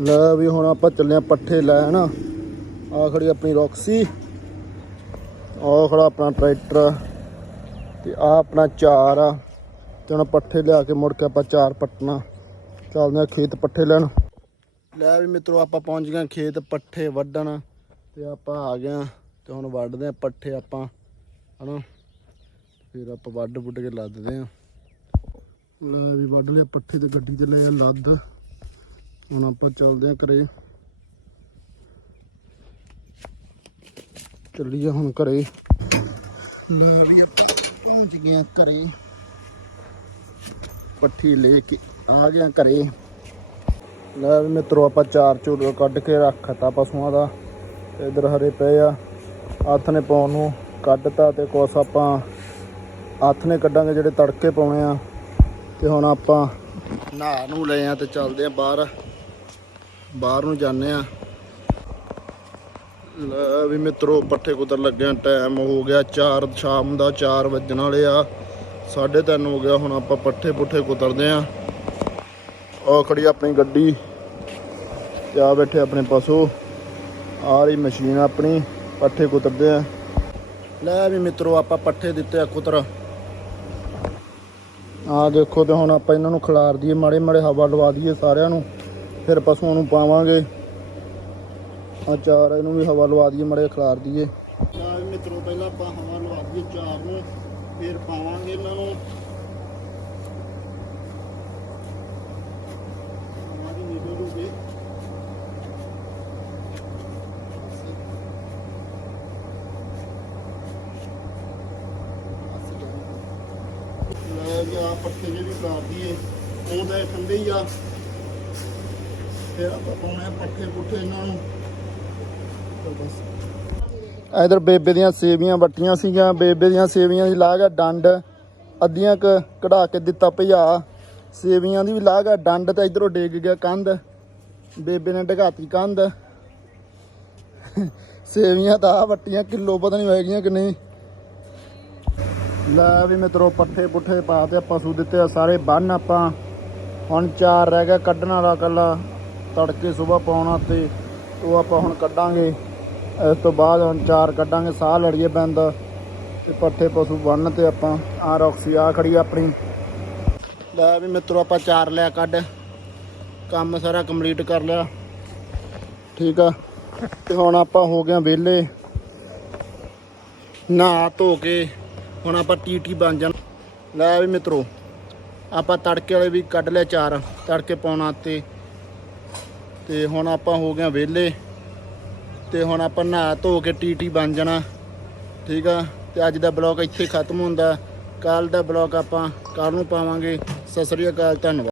ਲੈ ਵੀ ਹੁਣ ਆਪਾਂ ਚੱਲੇ ਆਂ ਪੱਠੇ ਲੈਣ। ਆ ਖੜੀ ਆਪਣੀ ਰੌਕਸੀ ਆਹ ਖੜਾ ਆਪਣਾ ਟਰੈਕਟਰ ਤੇ ਆ ਆਪਣਾ ਚਾਰ ਆ। ਤੇ ਹੁਣ ਪੱਠੇ ਲਿਆ ਕੇ ਮੁੜ ਕੇ ਆਪਾਂ ਚਾਰ ਪੱਟਣਾ। ਚੱਲਦੇ ਆ ਖੇਤ ਪੱਠੇ ਲੈਣ। ਲੈ ਵੀ ਮਿੱਤਰੋ, ਆਪਾਂ ਪਹੁੰਚ ਗਏ ਖੇਤ ਪੱਠੇ ਵੱਢਣ। ਤੇ ਆਪਾਂ ਆ ਗਏ ਆਂ। ਤੇ ਹੁਣ ਵੱਢਦੇ ਆ ਪੱਠੇ ਆਪਾਂ। ਹਨਾ? ਫਿਰ ਆਪਾਂ ਵੱਢ ਵੁੱਢ ਕੇ ਲੱਦਦੇ ਆ। ਲੈ ਵੀ ਵੱਢ ਲਿਆ ਪੱਠੇ ਤੇ ਗੱਡੀ ਤੇ ਲੈ ਆ ਲੱਦ। ਹੁਣ ਆਪਾਂ ਚੱਲਦੇ ਆ ਘਰੇ। ਚੱਲੀਏ ਹੁਣ ਘਰੇ। ਲੈ ਵੀ ਪਹੁੰਚ ਗਏ ਆ ਘਰੇ। ਪੱਠੀ ਲੈ ਕੇ ਆ ਗਿਆ ਘਰੇ। ਲੈ ਵੀ ਮਿੱਤਰੋ, ਆਪਾਂ ਚਾਰ ਝੂੜ ਕੱਢ ਕੇ ਰੱਖਤਾ ਪਸ਼ੂਆਂ ਦਾ। ਤੇ ਇਧਰ ਹਰੇ ਪਏ ਆ। ਹੱਥ ਨੇ ਪਾਉਣ ਨੂੰ ਕੱਢਤਾ ਤੇ ਕੁਛ ਆਪਾਂ ਹੱਥ ਨੇ ਕੱਢਾਂਗੇ ਜਿਹੜੇ ਤੜਕੇ ਪਾਉਣੇ ਆ। ਤੇ ਹੁਣ ਆਪਾਂ ਨਹਾ ਨੂੰ ਲਏ ਆ ਤੇ ਚੱਲਦੇ ਆ ਬਾਹਰ। ਬਾਹਰ ਨੂੰ ਜਾਂਦੇ ਆ। ਵੀ ਮਿੱਤਰੋ, ਪੱਠੇ ਕੁਤਰ ਲੱਗਿਆ ਟਾਈਮ ਹੋ ਗਿਆ 4 ਸ਼ਾਮ ਦਾ 4 ਵੱਜਣ ਵਾਲੇ ਆ। 3:30 ਹੋ ਗਿਆ, ਹੁਣ ਆਪਾਂ ਪੱਠੇ ਪੁੱਠੇ ਕੁਤਰਦੇ ਆ। ਉਹ ਖੜੀ ਆਪਣੀ ਗੱਡੀ। ਤੇ ਆ ਬੈਠੇ ਆਪਣੇ ਪਸ਼ੂ। ਆ ਰਹੀ ਮਸ਼ੀਨ ਆਪਣੀ, ਪੱਠੇ ਕੁਤਰਦੇ ਆ। ਲੈ ਵੀ ਮਿੱਤਰੋ, ਆਪਾਂ ਪੱਠੇ ਦਿੱਤੇ ਆ ਕੁਤਰ। ਆ ਦੇਖੋ ਤੇ ਹੁਣ ਆਪਾਂ ਇਹਨਾਂ ਨੂੰ ਖਿਲਾਰ ਦਈਏ ਮਾੜੇ ਮਾੜੇ ਹਵਾ ਲਵਾ ਦਈਏ ਸਾਰਿਆਂ ਨੂੰ। ਫਿਰ ਪਸ਼ੂਆਂ ਨੂੰ ਪਾਵਾਂਗੇ। ਆ ਚਾਰ ਇਹਨੂੰ ਵੀ ਹਵਾ ਲਵਾ ਦਈਏ, ਮੜੇ ਖਿਲਾਰ ਦਈਏ। ਚਾਰ ਮਿੱਤਰੋ, ਪਹਿਲਾਂ ਆਪਾਂ ਹਵਾ ਲਵਾ ਦਈਏ ਚਾਰ ਨੂੰ, ਫਿਰ ਪਾਵਾਂਗੇ ਇਹਨਾਂ ਨੂੰ। ਲੈ ਜੀ ਆ ਪੱਠੇ ਜਿਹੇ ਵੀ ਕਰ ਦਈਏ ਉਹਦਾ ਠੰਡੇ ਹੀ ਆ। ਫਿਰ ਆਪਾਂ ਪਾਉਣੇ ਆ ਪੱਠੇ ਪੁੱਠੇ ਇਹਨਾਂ ਨੂੰ। ਇਧਰ ਬੇਬੇ ਦੀਆਂ ਸੇਵੀਆਂ ਵੱਟੀਆਂ ਸੀਗੀਆਂ, ਬੇਬੇ ਦੀਆਂ ਸੇਵੀਆਂ ਦੀ ਲਾਗ ਆ ਡੰਡ। ਅੱਧੀਆਂ ਕ ਕਢਾ ਕੇ ਦਿੱਤਾ ਭਜਾ ਸੇਵੀਆਂ ਦੀ ਵੀ ਲਾਗ ਆ ਡੰਡ ਤਾਂ ਇਧਰੋਂ ਡਿੱਗ ਗਿਆ ਕੰਧ। ਬੇਬੇ ਨੇ ਢਗਾਤੀ ਕੰਧ। ਸੇਵੀਆਂ ਤਾਂ ਆ ਵੱਟੀਆਂ ਕਿਲੋ ਪਤਾ ਨਹੀਂ ਹੋਏਗੀਆਂ ਕਿ ਨਹੀਂ। ਲੈ ਵੀ ਮਿੱਤਰੋ, ਪੱਠੇ ਪੁੱਠੇ ਪਾ ਤੇ ਪਸ਼ੂ ਦਿੱਤੇ ਸਾਰੇ ਬੰਨ ਆਪਾਂ। ਹੁਣ ਚਾਰ ਰਹਿ ਗਿਆ ਕੱਢਣ ਵਾਲਾ ਕੱਲਾ। ਤੜਕੇ ਸਵੇਰ ਪਾਉਣਾ ਤੇ ਉਹ ਆਪਾਂ ਹੁਣ ਕੱਢਾਂਗੇ। ਇਸ ਤੋਂ ਬਾਅਦ ਹੁਣ ਚਾਰ ਕੱਢਾਂਗੇ, ਸਾਹ ਲੜੀਏ ਬੰਦ। ਤੇ ਪੱਠੇ ਪਸ਼ੂ ਬੰਨ ਤੇ ਆਪਾਂ ਆ ਰੌਕਸੀ ਆ ਖੜੀ ਆਪਣੀ। ਲੈ ਵੀ ਮਿੱਤਰੋ ਆਪਾਂ ਚਾਰ ਲਿਆ ਕੱਢ। ਕੰਮ ਸਾਰਾ ਕੰਪਲੀਟ ਕਰ ਲਿਆ। ਠੀਕ ਆ। ਤੇ ਹੁਣ ਆਪਾਂ ਹੋ ਗਏ ਵਿਹਲੇ। ਨਹਾ ਧੋ ਕੇ ਹੁਣ ਆਪਾਂ ਟੀਟੀ ਬਣ ਜਾਣ। ਲੈ ਵੀ ਮਿੱਤਰੋ, ਆਪਾਂ ਤੜਕੇ ਵਾਲੇ ਵੀ ਕੱਢ ਲਿਆ ਚਾਰ। ਤੜਕੇ ਪਾਉਣਾ ਤੇ ਤੇ ਹੁਣ ਆਪਾਂ ਹੋ ਗਏ ਵਿਹਲੇ ਤੇ ਹੁਣ ਆਪਾਂ ਨਹਾ ਧੋ ਕੇ ਟੀਟੀ ਬਣ ਜਾਣਾ, ਠੀਕ ਆ? ਤੇ ਅੱਜ ਦਾ ਬਲੌਗ ਇੱਥੇ ਖਤਮ ਹੁੰਦਾ। ਕੱਲ ਦਾ ਬਲੌਗ ਆਪਾਂ ਕੱਲ ਨੂੰ ਪਾਵਾਂਗੇ। ਸਤਿ ਸ੍ਰੀ ਅਕਾਲ, ਧੰਨਵਾਦ।